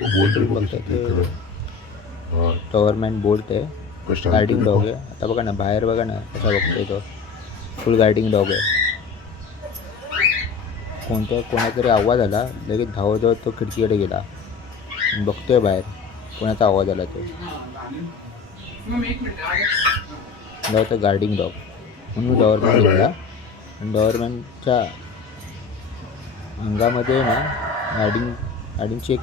बघताय ते टॉवरमॅन बोल्ट आहे, गार्डिंग डॉग आहे. आता बघा ना बाहेर बघा ना कसा बघतोय तो, फुल गार्डिंग डॉग आहे. कोणातरी आवाज आला लगेच धावत धावत तो खिडकीकडे गेला, बघतोय बाहेर कोणाचा आवाज आला तो. होता गार्डिंग डॉग म्हणून डॉवरमॅन घेतला. आणि डॉवरमॅनच्या अंगामध्ये ना गार्डिंगची एक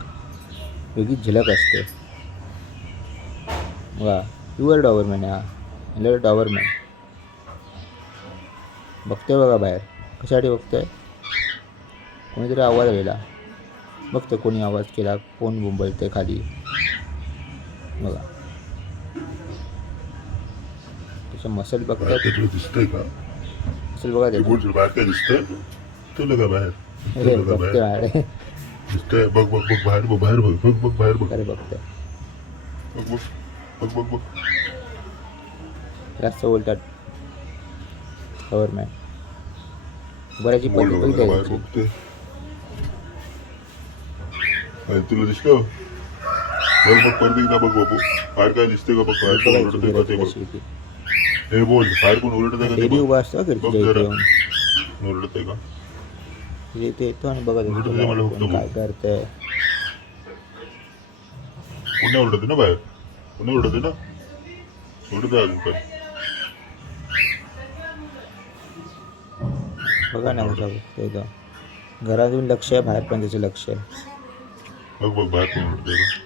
वेगळी झलक असते. वा प्युअर डॉवरमॅन हा, याला डॉवरमॅन. बघतोय बघा बाहेर, कशासाठी बघतोय, कोणीतरी आवाज आलेला बघतोय, कोणी आवाज केला, कोण बोंबलतंय खाली बघा. त्याच्या मसल बघताय, दिसतंय का मसल बघा त्याचे. बाहेर दिसतंय तुला का बाहेर बघतोय बाहेर, दिसतंय. बघ बघ बघ बाहेर बघ, बाहेर बघ बघ बघ बाहेर बघ, अरे बघतोय. बघ बघ बघ बघ बघ. जास्त बोलतात डॉवरमॅन. बऱ्याची पद्धत बघितली बाहेर त्याची. बघते. तुला दिसलं बघ बघ परत एकदा बघ बाबू, बाहेर काय दिसतंय का बघ, बाहेर कोण ओरडतंय का ते बघ. हे बोल बाहेर कोण ओरडतंय का ते रेडी बघ. उभा असतो बघ खिडकीच्या इथे जरा येऊन. ओरडतंय का. इथे येतो आणि बघा ओरडतंय मला कोण फक्त काय करतंय. पुन्हा ओरडते ना बाहेर, पुन्हा ओरडते ना, ओरडते अजून पण. बघा ना कसा बघतोय तो. घरातून लक्ष आहे, बाहेर पण त्याचं लक्ष आहे. बघ बघ बाहेर कोण ओरडतंय का.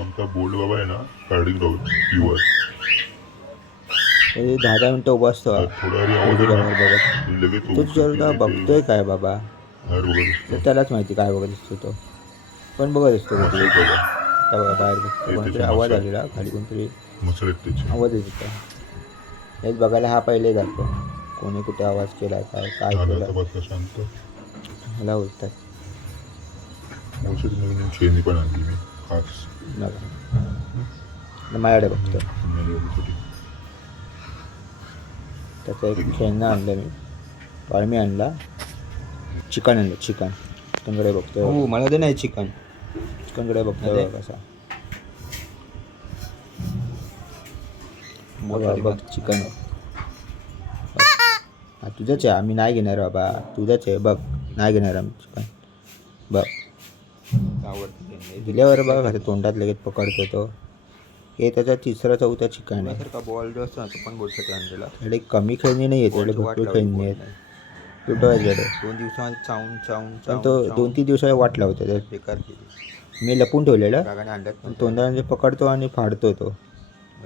आमचा बोल्ड बाबा आहे ना, गार्डिंग डॉग प्युअर. ते 10-10 मिनिटं उभा असतो थोडा जरी आवाज खिडकीच्या आला बाहेर बघत. की लगेच तो जर बघतोय काय बाबा, बाहेर बघत तर असतो. त्यालाच माहिती काय बघत असतो तो. पण बघत असतो मसल कुठे बघा, आता बघा बाहेर बघतो, कोणतरी आवाज आलेला खाली, कोणतरी मसल आहेत त्याची. आवाज येत होता. हेच बघायला हा पहिले जातो, कोणी कुठे आवाज केला, काय काय आला केलं तर बसला शांत. मला बोलतात. औषध नवीन खेळणी पण आणली मी खास बघा माझ्याकडे बघतो. साठी. त्याचं एक खेळणं आणलं मी, वाळमी आणला, चिकन आणलं, चिकनकडे बघतोय. हो मला दे नाही चिकनकडे बघतोय कसा. बघ चिकन, हा तुझंच आहे, आम्ही नाही घेणार बाबा, तुझंच आहे बघ, नाही घेणार आम्ही चिकन बघ. दिल्यावर बघा कसं तोंडात लगेच पकडतो तो. हे त्याचा 3-4 चिकन आहे. बॉल जो असतो ना तो पण बोलसाठी आणलेला. त्याकडे कमी खेळणी नाही आहे, त्याकडे भरपूर खेळणी आहेत. कुठं आहे त्याकडे 2 दिवसामध्ये चावून पण तो 2-3 दिवसाला वाट लावतो ते. बेकार केली, मी लपून ठेवलेलं, पण तोंडाने पकडतो आणि फाडतो तो.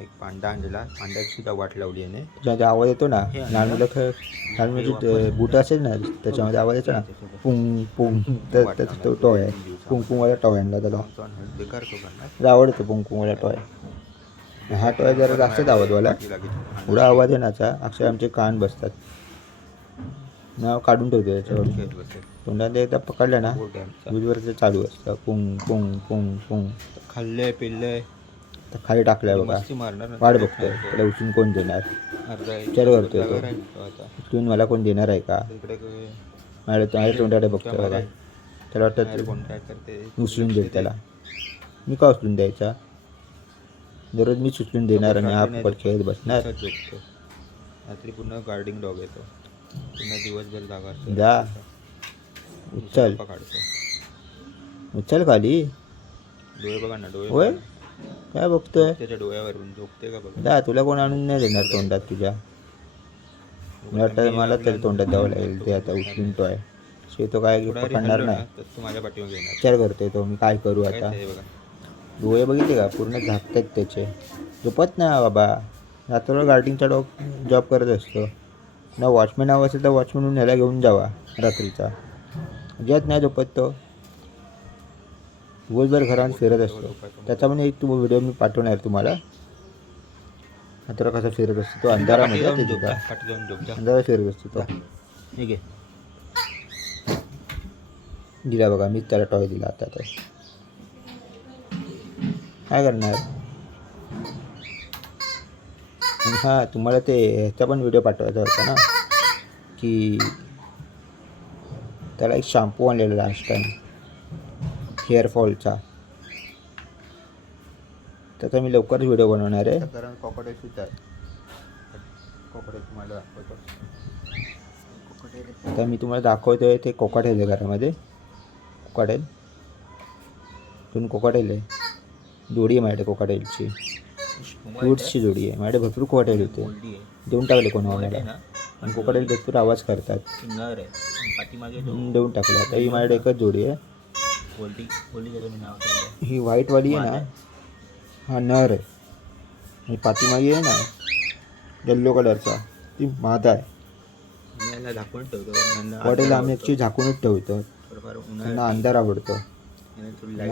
एक पांडा आणलेला, पांड्याची सुद्धा वाट लावली याने. त्याच्यामध्ये आवाज येतो ना, लहान मुलं लहान मुलाची बुटं असेल ना त्याच्यामध्ये आवाज येतो ना, पुंग पुंग, तर तो टॉय आहे. पुंग पुंगवाला टॉय आणला त्याला, आवडतो पुंग पुंगवाला टॉय. हा टॉय जरा जास्तच आवाजवाला, एवढा आवाज आहे नाचा अक्षर आमचे कान बसतात. नाव काढून ठेवतो त्याच्यावर. तोंडाने एकदा पकडलं ना वीजवरचं चालू असतं, पुंग पुंग पुंग पुंग. खाल्ले पिल्ले तर खाली टाकलंय बघा, वाट बघतोय त्याला उचलून कोण देणार, विचार करतोय तो, उचलून मला कोण देणार आहे का. माझ्या तोंडाकडे बघतोय बघा, त्याला वाटतं उचलून देईल त्याला. मी का उचलून द्यायचा, दररोज मी उचलून देणार आणि हा फुकट खेळत बसणार. रात्री पूर्ण गार्डिंग डॉग येतो, पुन्हा दिवसभर जागा असतो. जा उचल खाली. डोळे बघा ना, डोळे होय काय बघतोय, त्याच्या डोळ्यावरून झोपते का बघा. जा तुला कोण आणून नाही देणार तोंडात तुझ्या. मला वाटतं मला तरी तोंडात द्यावं लागेल ते आता उचलून टॉय. शे तो काय पकडणार नाही, विचार करतोय तो मी काय करू आता. डोळे बघितले का पूर्ण झाकतात त्याचे, झोपत नाही बाबा. रात्रभर गार्डिंगचा डॉग जॉब करत असतो ना. वॉचमॅन हवा असेल तर वॉचमॅन ह्याला घेऊन जावा रात्रीचा, अजिबात नाही झोपत तो. दिवसभर घरात फिरत असतो. त्याचा पण एक व्हिडिओ मी पाठवणार तुम्हाला. रात्र कसा फिरत असतो तो अंधारामध्ये, अंधारात फिरत असतो तो. ठीक आहे, दिला बघा मीच त्याला टॉय दिला. आता तर काय करणार. हां तुम्हाला ते ह्याचा पण व्हिडिओ पाठवायचा होता ना, की त्याला एक शॅम्पू आणलेला लास्ट टाईम, हेअरफॉलचा. त्याचा मी लवकरच व्हिडिओ बनवणार आहे. कारण कॉकटेल सुद्धा आहे. कॉकटेल तुम्हाला दाखवतो. आता मी तुम्हाला दाखवतोय ते कोकाटेल आहे घरामध्ये. कोकाटेल दोन कोकाटेल आहे. जोडी आहे माझ्याकडे कोकाटेलची. फ्रूट्सची जोडी आहे माझ्याकडे. भरपूर कोकाटेल होते. देऊन टाकले कोणाला. आणि कोकाटेल भरपूर आवाज करतात. देऊन टाकले. आता ही माझ्याकडे एकच जोडी आहे. ही व्हाईटवाली आहे ना, हा नर आहे. आणि पाठीमागे आहे ना येल्लो कलरचा, ती मादा आहे. झाकून ठेवतो कोकाटेलला आम्ही ॲक्च्युली झाकूनच ठेवतो. त्यांना अंधार आवडतो.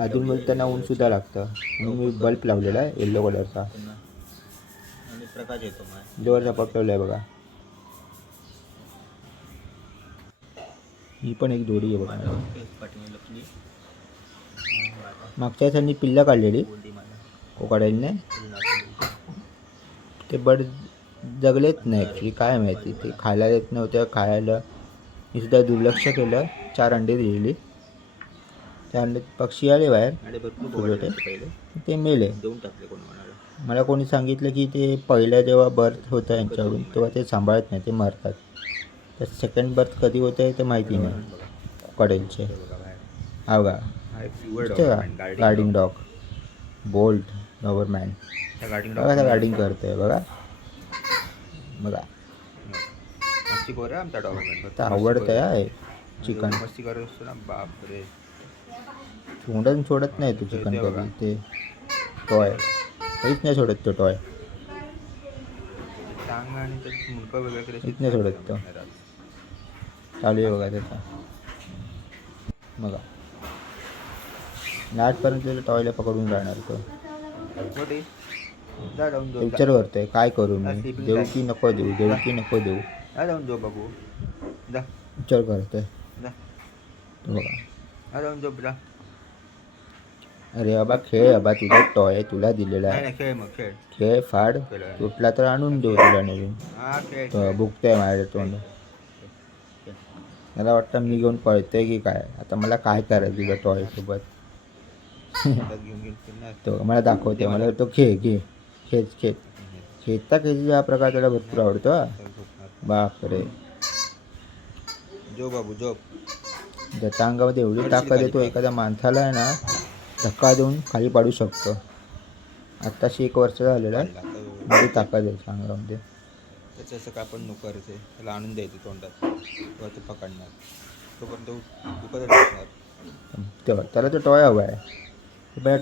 अजून मध्ये त्यांना ऊन सुद्धा लागतं. म्हणून मी बल्ब लावलेला आहे येल्लो कलरचा. प्रकाश येतो. जोरचा पकडला आहे बघा. ही पण एक जोडी आहे बघा. मागच्या त्यांनी पिल्ला काढलेली कोकाटेलने. ते बर्ड जगलेच नाही ॲक्च्युली. काय माहिती ते खायला देत नव्हतं. खायला मी सुद्धा दुर्लक्ष केलं. 4 अंडे दिलेली. त्या अंडे पक्षी आले बाहेर छोटे. ते मेले. मला कोणी सांगितलं की ते पहिलं जेव्हा बर्थ होतं यांच्याकडून तेव्हा ते सांभाळत नाही, ते मरतात. तर सेकंड बर्थ कधी होतं आहे ते माहिती नाही कोकाटेलचे. हा बघा गार्डिंग डॉग बोल्ट डॉबरमॅन. बघा त्या गार्डिंग करतोय बघा. बघा आता आवडतं आहे चिकन. मस्ती करत असतो ना. बापरे तोंडातून सोडत नाही तो चिकन कधी. ते टॉय काहीच नाही सोडत तो टॉय. काहीच नाही सोडत तो. चालू आहे बघा त्याचा. बघा नाटपर्यंत त्याला टॉयला पकडून राहणार तो. विचार करतोय काय करू मी. देऊ की नको देऊ. देऊ की नको देऊ. जाऊन जो बघू. विचार करतोय बघा. अरे बाबा खेळ बाबा. तुझा टॉय तुला दिलेला आहे. खेळ फाड. तुटला तर आणून देऊ तुला नवीन. भुकतोय माझ्या तोंड. मला वाटतं मी घेऊन पळतोय की काय. आता मला काय करायचं तुझ्या टॉय सोबत. तो मला दाखवते. मला तो खेळ खेळता खेळता हा प्रकार त्याला भरपूर आवडतो. बापरे जो बाबू जो. त्याच्या अंगामध्ये एवढी ताकद येतो एखाद्या माणसाला आहे ना धक्का देऊन खाली पाडू शकतो. आत्ताशी 1 वर्ष झालेलं आहे. एवढी ताकद आहे अंगामध्ये. त्याचं असं काय पण नको करायचं. त्याला आणून द्यायचं तोंडात तेव्हा ते पकडणार. तोपर्यंत दुखतच असणार. तेव्हा त्याला तो टॉय हवा आहे.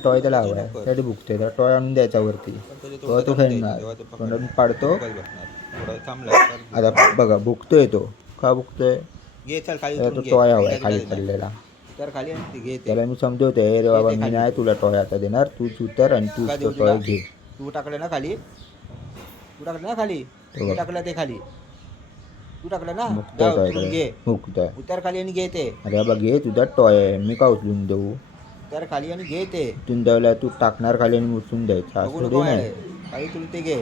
टॉय त्याला हवा आहे. त्यासाठी भुकते. त्याला टॉय आणून द्यायचा वरती. तेव्हा तो खेळणार. तोंडातून पाडतो. आता बघा भुकतोय तो. का भुकतोय. त्याला तो टॉय हवा आहे खाली पडलेला. त्याला मी समजवते रे बाबा मी नाही तुला टॉय आता देणार. तूच उतर आणि तू तो टॉय घे. तू टाकलं ना खाली. तू टाकलं ना खाली. टाकलं ते खाली. तू टाकलं ना. मुक्तोय उतर खाली आणि घे ते. अरे बाबा घे तुझा टॉय आहे. मी का उचलून देऊ. उतर खाली आणि घे ते. उचलून द्यायला तू टाकणार खाली आणि उचलून द्यायचा थोडी नाही. खाली तुला ते घे.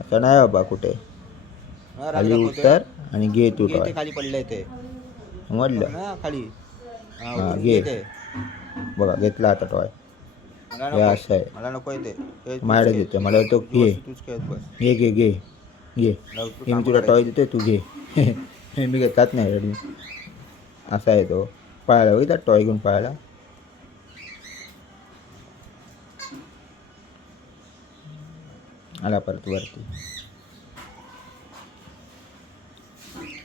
असं नाही बाबा कुठे. खाली उतर आणि घे तू टॉय. खाली पडलंय ते समजलं ना खाली. हा घे. बघा घेतला आता टॉय. हे असं आहे. मला नको ते माझ्याकडे देते. मला तो घे. घे घे घे घे. हे मी तुला टॉय देते तू घे. हे मी घेतात नाही. असा आहे तो. पळायला बघितला टॉय घेऊन पळायला. आला परत वरती.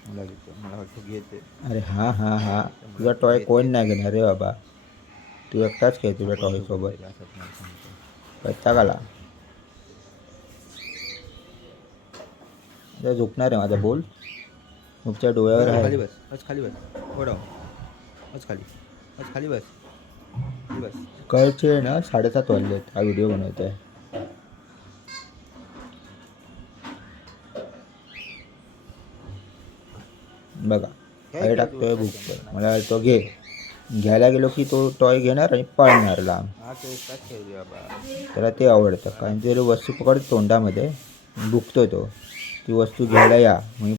मला वाटतं घेते. अरे हा हा हा तुझा टॉय कोण नाही घेणार रे बाबा. तू एकटाच खेळ तुझ्या टॉय सोबत. कच्चा गाला झोपणार आहे माझा बोल. तुमच्या डोळ्यावर आहे. खाली बस. खाली बस. खाली खाली बस. कळचे ना 7:30 वाजलेत. हा व्हिडिओ बनवतोय. बघा काय टाकतोय भुकतोय. मला तो घे. घ्यायला गेलो की तो टॉय घेणार आणि पळणार लांब. त्याला ते आवडतं. कारण ते वस्तू पकडतो तोंडामध्ये भुकतोय तो. ती वस्तू घ्यायला या.